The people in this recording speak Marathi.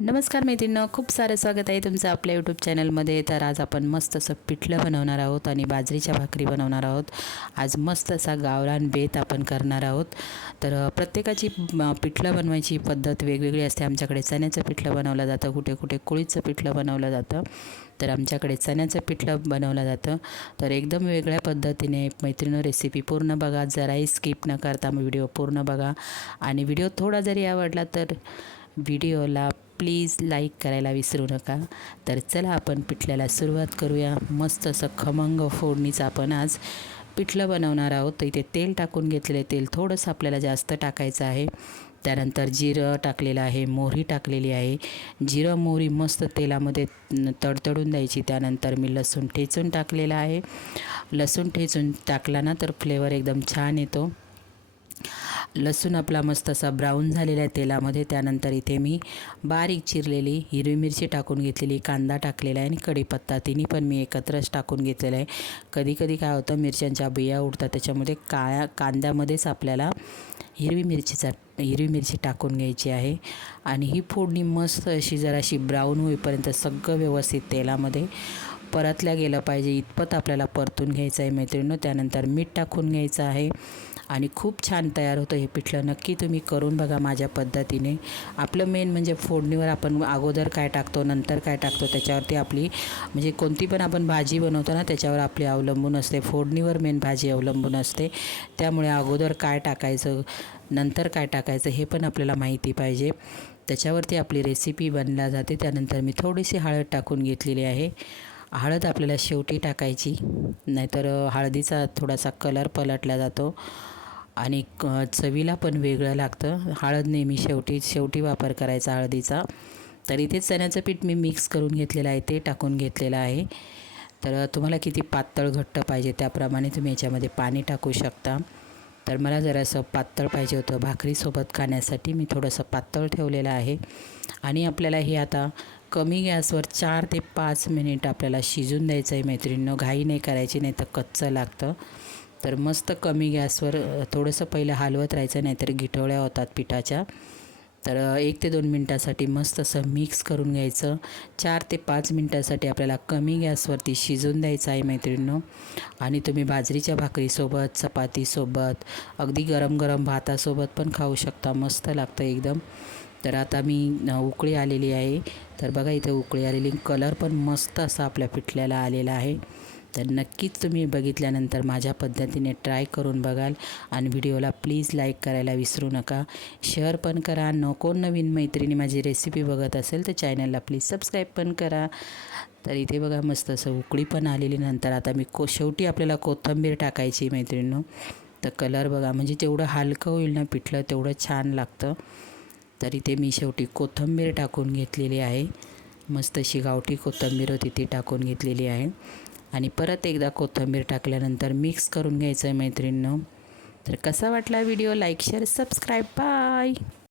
नमस्कार मैत्रिणीनं खूप सारं स्वागत आहे तुमचं आपल्या यूट्यूब चॅनलमध्ये तर आज आपण मस्त असं पिठलं बनवणार आहोत आणि बाजरीच्या भाकरी बनवणार आहोत. आज मस्त असा गावरान बेत आपण करणार आहोत. तर प्रत्येकाची पिठलं बनवायची पद्धत वेगवेगळी असते. आमच्याकडे चण्याचं पिठलं बनवलं जातं कुठे कुठे कुळीचं पिठलं बनवलं जातं. तर आमच्याकडे चण्याचं पिठलं बनवलं जातं. तर एकदम वेगळ्या पद्धतीने मैत्रिणी रेसिपी पूर्ण बघा. जराही स्किप न करता व्हिडिओ पूर्ण बघा. आणि व्हिडिओ थोडा जरी आवडला तर व्हिडिओला प्लीज लाईक करायला विसरू नका. तर चला आपण पिठल्याला सुरुवात करूया. मस्त असं खमंग फोडणीचं आपण आज पिठलं बनवणार आहोत. तर इथे तेल टाकून घेतलेले तेल थोडंसं आपल्याला जास्त टाकायचं आहे. त्यानंतर जिरं टाकलेलं आहे. मोहरी टाकलेली आहे. जिरं मोहरी मस्त तेलामध्ये तडतडून द्यायची. त्यानंतर मी लसूण ठेचून टाकलेला आहे. लसूण ठेचून टाकला ना तर फ्लेवर एकदम छान येतो. लसूण आपला मस्त असा ब्राऊन झालेला आहे तेलामध्ये. त्यानंतर इथे मी बारीक चिरलेली हिरवी मिरची टाकून घेतलेली कांदा टाकलेला आहे आणि कढीपत्ता. तिन्ही पण मी एकत्रच टाकून घेतलेला आहे. कधी कधी काय होतं मिरच्यांच्या बिया उडतात त्याच्यामध्ये काळ्या कांद्यामध्येच आपल्याला हिरवी मिरचीचा हिरवी मिरची टाकून घ्यायची आहे. आणि ही फोडणी मस्त अशी जराशी ब्राऊन होईपर्यंत सगळं व्यवस्थित तेलामध्ये परतल्या गेलं पाहिजे. इतपत आपल्याला परतून घ्यायचं आहे मैत्रिणीनं. त्यानंतर मीठ टाकून घ्यायचं आहे. आणि खूप छान तयार होतं हे पिठलं. नक्की तुम्ही करून बघा माझ्या पद्धतीने. आपलं मेन म्हणजे फोडणीवर आपण अगोदर काय टाकतो नंतर काय टाकतो त्याच्यावरती आपली म्हणजे कोणती पण आपण भाजी बनवतो ना त्याच्यावर आपली अवलंबून असते. फोडणीवर मेन भाजी अवलंबून असते. त्यामुळे अगोदर काय टाकायचं नंतर काय टाकायचं हे पण आपल्याला माहिती पाहिजे. त्याच्यावरती आपली रेसिपी बनल्या जाते. त्यानंतर मी थोडीशी हळद टाकून घेतलेली आहे. हळद आपल्याला शेवटी टाकायची नाहीतर हळदीचा थोडासा कलर पलटला जातो आणि क- चवीला पण वेगळं लागतं. हळद नेहमी शेवटी शेवटी वापर करायचा हळदीचा. तर इथे चण्याचं पीठ मी मिक्स करून घेतलेलं आहे ते टाकून घेतलेलं आहे. तर तुम्हाला किती पातळ घट्ट पाहिजे त्याप्रमाणे तुम्ही याच्यामध्ये पाणी टाकू शकता. तर मला जरासं पातळ पाहिजे होतं. भाकरीसोबत खाण्यासाठी मी थोडंसं पातळ ठेवलेलं आहे. आणि आपल्याला हे आता कमी गॅसवर चार ते पाच मिनिट आपल्याला शिजून द्यायचं आहे मैत्रिणीनं. घाई नाही करायची नाही तर कच्चं लागतं. तर मस्त कमी गॅसवर थोडंसं पहिलं हलवत राहायचं नाहीतर गिठवळ्या होतात पिठाच्या. तर एक ते दोन मिनटासाठी मस्त असं मिक्स करून घ्यायचं. चार ते पाच मिनटासाठी आपल्याला कमी गॅसवरती शिजून द्यायचं आहे मैत्रिणींनो. आणि तुम्ही बाजरीच्या भाकरीसोबत चपातीसोबत अगदी गरम गरम भातासोबत पण खाऊ शकता. मस्त लागतं एकदम. तर आता मी उकळी आलेली आहे. तर बघा इथे उकळी आलेली कलर पण मस्त असा आपल्या पिठल्याला आलेला आहे. तर नक्कीच तुम्ही बघितल्यानंतर माझ्या पद्धतीने ट्राय करून बघाल आणि व्हिडिओला प्लीज लाईक करायला विसरू नका. शेअर पण करा. नको नवीन मैत्रिणी माझी रेसिपी बघत असेल तर चॅनलला प्लीज सबस्क्राईब पण करा. तर इथे बघा मस्त असं उकळी पण आलेली. नंतर आता मी को शेवटी आपल्याला कोथिंबीर टाकायची मैत्रिणीनं तर कलर बघा म्हणजे जेवढं हलकं होईल ना पिठलं तेवढं छान लागतं. तर इथे मी शेवटी कोथिंबीर टाकून घेतलेली आहे. मस्त अशी गावठी कोथिंबीर होती ती टाकून घेतलेली आहे. आणि परत एकदा कोथिंबीर टाकल्यानंतर मिक्स करून घ्यायचं आहे मैत्रिणीनं. तर कसा वाटला video? Like share subscribe. Bye!